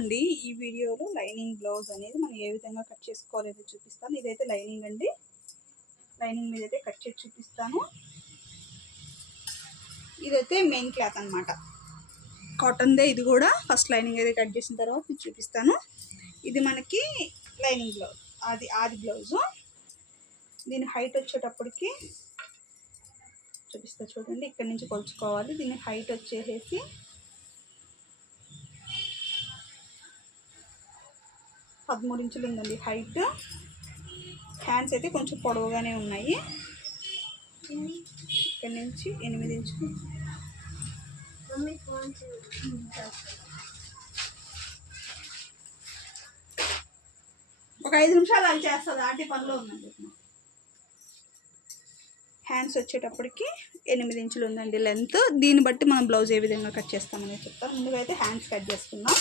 అండి ఈ వీడియోలో లైనింగ్ బ్లౌజ్ అనేది మనం ఏ విధంగా కట్ చేసుకోవాలో చూపిస్తాను. ఇదైతే లైనింగ్ అండి. లైనింగ్ మీద అయితే కట్ చేసి చూపిస్తాను. ఇదైతే మెయిన్ క్లాత్ అనమాట కాటన్దే ఇది కూడా. ఫస్ట్ లైనింగ్ అయితే కట్ చేసిన తర్వాత ఇది చూపిస్తాను. ఇది మనకి లైనింగ్ బ్లౌజ్. అది ఆది బ్లౌజు. దీని హైట్ వచ్చేటప్పటికి చూపిస్తా చూడండి. ఇక్కడ నుంచి కొలుచుకోవాలి. దీని హైట్ వచ్చేసేసి పదమూడు ఇంచులు ఉందండి హైట్. హ్యాండ్స్ అయితే కొంచెం పొడవుగానే ఉన్నాయి. ఇక్కడ నుంచి ఎనిమిది ఇంచులు. ఒక ఐదు నిమిషాలు అది చేస్తుంది ఆంటీ పనిలో ఉందండి. హ్యాండ్స్ వచ్చేటప్పటికి ఎనిమిది ఇంచులు ఉందండి లెంత్. దీన్ని బట్టి మనం బ్లౌజ్ ఏ విధంగా కట్ చేస్తామని చెప్తాం ముందుగా అయితే హ్యాండ్స్ కట్ చేసుకుందాం.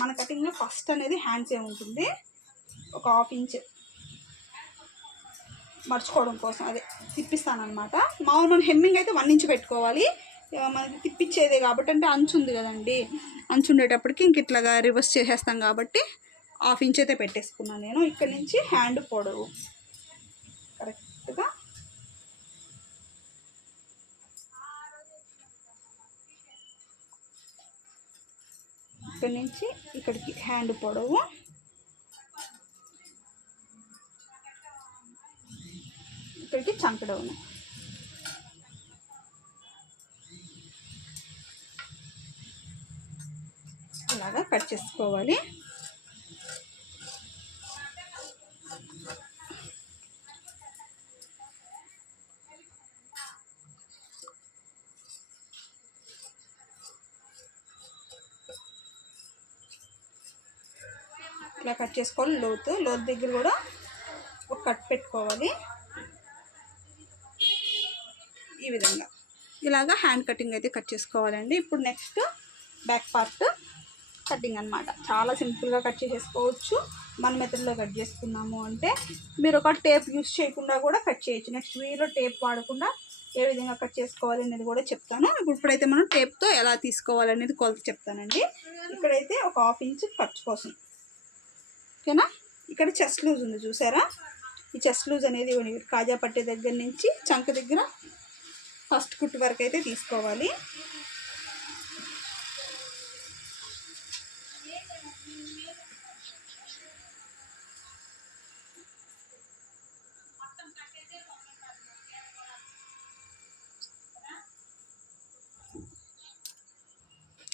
మన కటింగ్లో ఫస్ట్ అనేది హ్యాండ్స్ ఏముంటుంది ఒక హాఫ్ ఇంచ్. మర్చుకోవడం కోసం అదే తిప్పిస్తాను మామూలు మనం హెమ్మింగ్ అయితే వన్ ఇంచ్ పెట్టుకోవాలి. మనకి తిప్పించేదే కాబట్టి అంటే అంచు ఉంది కదండి. అంచు ఉండేటప్పటికి ఇంక ఇట్లాగా రివర్స్ చేసేస్తాం కాబట్టి హాఫ్ ఇంచ్ అయితే పెట్టేసుకున్నాను నేను. ఇక్కడ నుంచి హ్యాండ్ పొడవు. కరెక్ట్గా ఇక్కడ నుంచి ఇక్కడికి హ్యాండ్ పొడవు. ఇక్కడికి చంకడవును అలాగా కట్ చేసుకోవాలి. కట్ చేసుకోవాలి లోతు. లోతు దగ్గర కూడా ఒక కట్ పెట్టుకోవాలి. ఈ విధంగా. ఇలాగా హ్యాండ్ కటింగ్ అయితే కట్ చేసుకోవాలండి. ఇప్పుడు నెక్స్ట్ బ్యాక్ పార్ట్ కటింగ్ అనమాట చాలా సింపుల్గా కట్ చేసేసుకోవచ్చు. మన మెథడ్లో కట్ చేసుకున్నాము అంటే మీరు ఒక టేప్ యూస్ చేయకుండా కూడా కట్ చేయొచ్చు. నెక్స్ట్ వీడియోలో టేప్ వాడకుండా ఏ విధంగా కట్ చేసుకోవాలి అనేది కూడా చెప్తాను. ఇప్పుడు ఇప్పుడైతే మనం టేప్తో ఎలా తీసుకోవాలి అనేది కొలత చెప్తానండి. ఇక్కడైతే ఒక హాఫ్ ఇంచ్ ఖర్చు కోసం. ఓకేనా? ఇక్కడ చెస్ట్ లూజ్ ఉంది చూసారా? ఈ చెస్ట్ లూజ్ అనేది ఇవ్వండి. కాజా పట్టే దగ్గర నుంచి చంక దగ్గర ఫస్ట్ కుట్టు వరకు అయితే తీసుకోవాలి.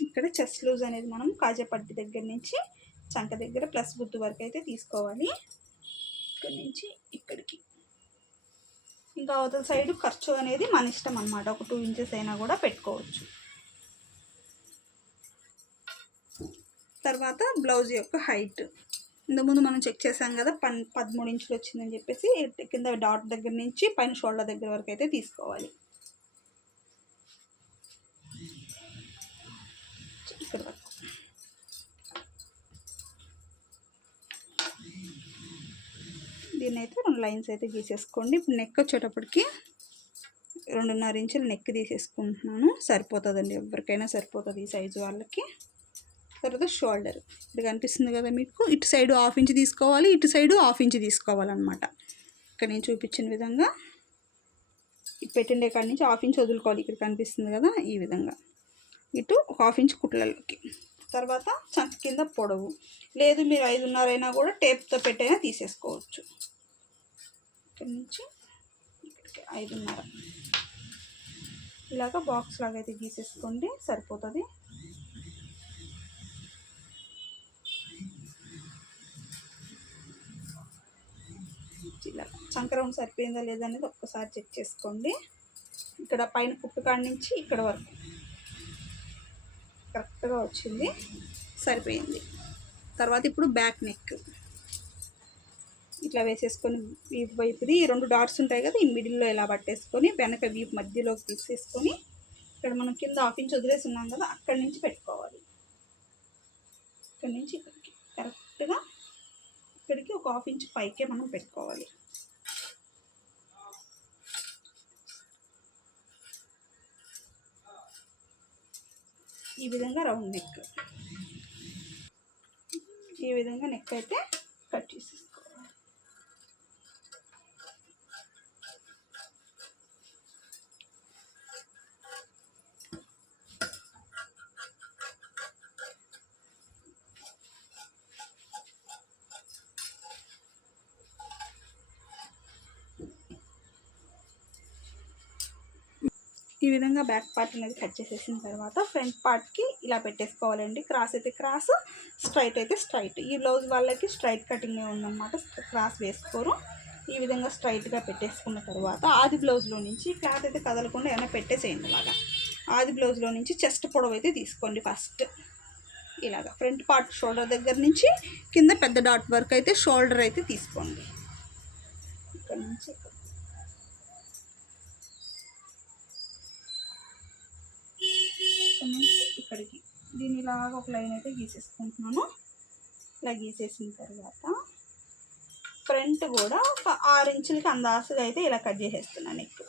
ఇక్కడ చెస్ట్ లూజ్ అనేది మనం కాజాపట్టి దగ్గర నుంచి చంక దగ్గర ప్లస్ గుర్తు వరకు అయితే తీసుకోవాలి. ఇక్కడ నుంచి ఇక్కడికి. ఇంకా అవతల సైడ్ ఖర్చు అనేది మన ఇష్టం అనమాట ఒక టూ ఇంచెస్ అయినా కూడా పెట్టుకోవచ్చు. తర్వాత బ్లౌజ్ యొక్క హైట్. ఇంతకుముందు మనం చెక్ చేసాం కదా పన్ పదమూడు ఇంచులు వచ్చిందని చెప్పేసి కింద డాట్ దగ్గర నుంచి పైన షోల్డర్ దగ్గర వరకు అయితే తీసుకోవాలి. దీన్ని అయితే రెండు లైన్స్ అయితే గీసేసుకోండి. ఇప్పుడు నెక్ వచ్చేటప్పటికి రెండున్నర ఇంచులు నెక్ తీసేసుకుంటున్నాను. సరిపోతుందండి. ఎవరికైనా సరిపోతుంది ఈ సైజు వాళ్ళకి. తర్వాత షోల్డర్ ఇక్కడ కనిపిస్తుంది కదా మీకు. ఇటు సైడ్ హాఫ్ ఇంచ్ తీసుకోవాలి ఇటు సైడు హాఫ్ ఇంచ్ తీసుకోవాలన్నమాట. ఇక్కడ నేను చూపించిన విధంగా పెట్టిండే కాడి నుంచి హాఫ్ ఇంచ్ వదులుకోవాలి. ఇక్కడ కనిపిస్తుంది కదా ఈ విధంగా. ఇటు ఒక హాఫ్ ఇంచ్ కుట్లలోకి. తర్వాత చంచ కింద పొడవు. లేదు మీరు ఐదున్నరైనా కూడా టేప్తో పెట్టైనా తీసేసుకోవచ్చు. ఇక్కడి నుంచి ఇక్కడికి ఐదున్నర. ఇలాగ బాక్స్ లాగా అయితే గీసేసుకోండి సరిపోతుంది. ఇలా చంకరం సరిపోయిందా లేదా అనేది ఒక్కసారి చెక్ చేసుకోండి. ఇక్కడ పైన పుట్టుకాడ నుంచి ఇక్కడ వరకు. కరెక్ట్గా వచ్చింది సరిపోయింది. తర్వాత ఇప్పుడు బ్యాక్ నెక్. ఇట్లా వేసేసుకొని వీపు వైపుది ఈ రెండు డాట్స్ ఉంటాయి కదా ఈ మిడిల్లో ఇలా పట్టేసుకొని వెనక వీపు మధ్యలోకి తీసేసుకొని ఇక్కడ మనం కింద హాఫ్ ఇంచ్ వదిలేసి ఉన్నాం కదా అక్కడి నుంచి పెట్టుకోవాలి. ఇక్కడ నుంచి ఇక్కడికి కరెక్ట్గా ఇక్కడికి ఒక హాఫ్ ఇంచ్ పైకే మనం పెట్టుకోవాలి. ఈ విధంగా రౌండ్ నెక్. ఈ విధంగా నెక్ అయితే కట్ చేసేస్తాం ఈ విధంగా బ్యాక్ పార్ట్ అనేది కట్ చేసేసిన తర్వాత ఫ్రంట్ పార్ట్కి ఇలా పెట్టేసుకోవాలండి. క్రాస్ అయితే క్రాస్ స్ట్రైట్ అయితే స్ట్రైట్ ఈ బ్లౌజ్ వాళ్ళకి స్ట్రైట్ కటింగ్ ఉందన్నమాట క్రాస్ వేసుకోరు. ఈ విధంగా స్ట్రైట్గా పెట్టేసుకున్న తర్వాత ఆది బ్లౌజ్లో నుంచి క్లాత్ అయితే కదలకుండా ఏమైనా పెట్టేసేయండి ఇలాగా ఆది బ్లౌజ్లో నుంచి చెస్ట్ పొడవు అయితే తీసుకోండి ఫస్ట్ ఇలాగా ఫ్రంట్ పార్ట్ షోల్డర్ దగ్గర నుంచి కింద పెద్ద డాట్ వర్క్ అయితే షోల్డర్ అయితే తీసుకోండి. ఇక్కడ నుంచి దీని ఇలాగ ఒక లైన్ అయితే గీసేసుకుంటున్నాను. ఇలా గీసేసిన తర్వాత ఫ్రంట్ కూడా ఒక ఆరు ఇంచులకి అందాసుగా అయితే ఇలా కట్ చేసేస్తున్నాను నెక్.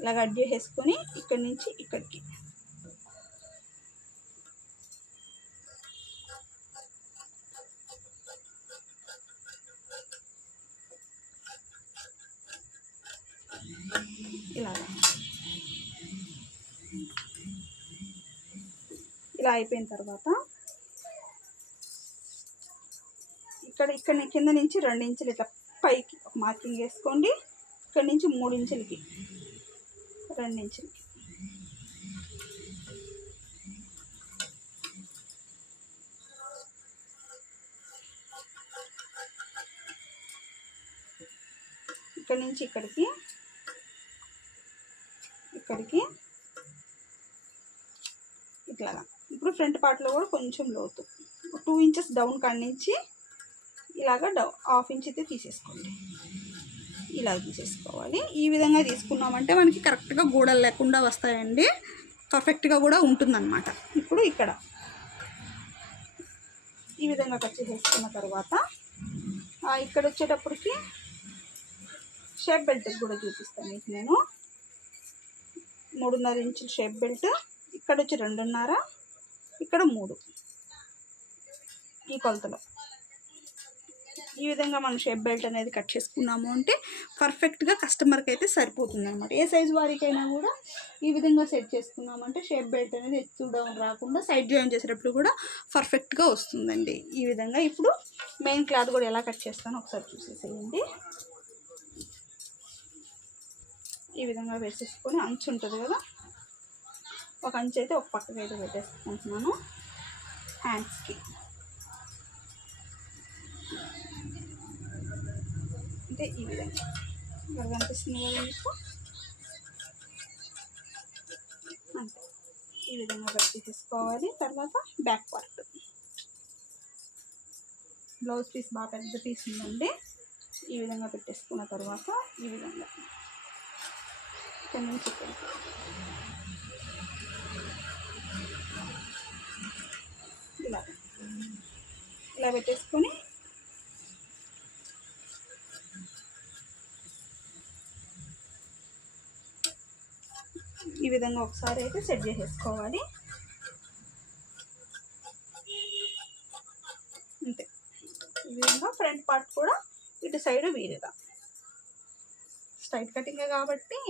ఇలా కట్ చేసేసుకొని ఇక్కడి నుంచి ఇక్కడికి. ఇలాగా. ఇలా అయిపోయిన తర్వాత ఇక్కడ ఇక్కడ కింద నుంచి రెండు ఇంచులు ఇట్లా పైకి ఒక మార్కింగ్ వేసుకోండి. ఇక్కడ నుంచి మూడు ఇంచులకి రెండు ఇంచులకి. ఇక్కడ నుంచి ఇక్కడికి ఇక్కడికి ఇట్లాగా. ఫ్రంట్ పార్ట్లో కూడా కొంచెం లోతు. టూ ఇంచెస్ డౌన్ కాడి నుంచి ఇలాగ డౌ హాఫ్ ఇంచ్ అయితే తీసేసుకోండి. ఇలా తీసేసుకోవాలి. ఈ విధంగా తీసుకున్నామంటే మనకి కరెక్ట్గా గూడలు లేకుండా వస్తాయండి. పర్ఫెక్ట్గా కూడా ఉంటుందన్నమాట. ఇప్పుడు ఇక్కడ ఈ విధంగా కట్ చేసేసుకున్న తర్వాత ఇక్కడ వచ్చేటప్పటికి షేప్ బెల్ట్ కూడా చూపిస్తాను మీకు నేను. మూడున్నర ఇంచుల షేప్ బెల్ట్. ఇక్కడ వచ్చి రెండున్నర ఇక్కడ మూడు. ఈ కొలతలో. ఈ విధంగా మనం షేప్ బెల్ట్ అనేది కట్ చేసుకున్నాము అంటే పర్ఫెక్ట్గా కస్టమర్కి అయితే సరిపోతుంది అనమాట ఏ సైజు వారికైనా కూడా ఈ విధంగా సెట్ చేసుకున్నామంటే షేప్ బెల్ట్ అనేది ఎత్తు డౌన్ రాకుండా సైడ్ జాయిన్ చేసేటప్పుడు కూడా పర్ఫెక్ట్గా వస్తుందండి. ఈ విధంగా ఇప్పుడు మెయిన్ క్లాత్ కూడా ఎలా కట్ చేస్తానో ఒకసారి చూసేసేయండి. ఈ విధంగా వేసేసుకొని అంచు ఉంటుంది కదా. ఒక అంచు అయితే ఒక పక్కకి అయితే పెట్టేసుకుంటున్నాను హ్యాండ్స్కి అంటే ఈ విధంగా. ఇక్కడ కనిపిస్తుంది కదా మీకు? అంతే. ఈ విధంగా కట్ తీసుకోవాలి తర్వాత బ్యాక్ పార్ట్ బ్లౌజ్ పీస్ బాగా పెద్ద పీస్ ఉందండి. ఈ విధంగా పెట్టేసుకున్న తర్వాత ఈ విధంగా. ఇక్కడ నుంచి ఇలా పెట్టేసుకొని ఈ విధంగా ఒకసారి అయితే సెట్ చేసేసుకోవాలి. అంతే. ఈ విధంగా ఫ్రంట్ పార్ట్ కూడా ఇటు సైడ్ వీలుగా. స్ట్రైట్ కటింగే కాబట్టి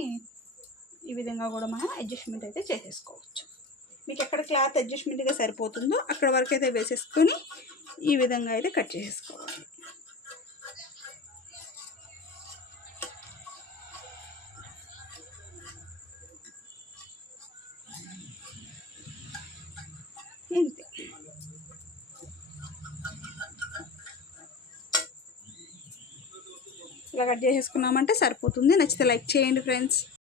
ఈ విధంగా కూడా మనం అడ్జస్ట్మెంట్ అయితే చేసేసుకోవచ్చు. మీకు ఎక్కడ క్లాత్ అడ్జస్ట్మెంట్గా సరిపోతుందో అక్కడ వరకు అయితే వేసేసుకొని ఈ విధంగా అయితే కట్ చేసేసుకోవాలి ఇంతే. ఇలా కట్ చేసేసుకున్నామంటే సరిపోతుంది. నచ్చితే లైక్ చేయండి ఫ్రెండ్స్.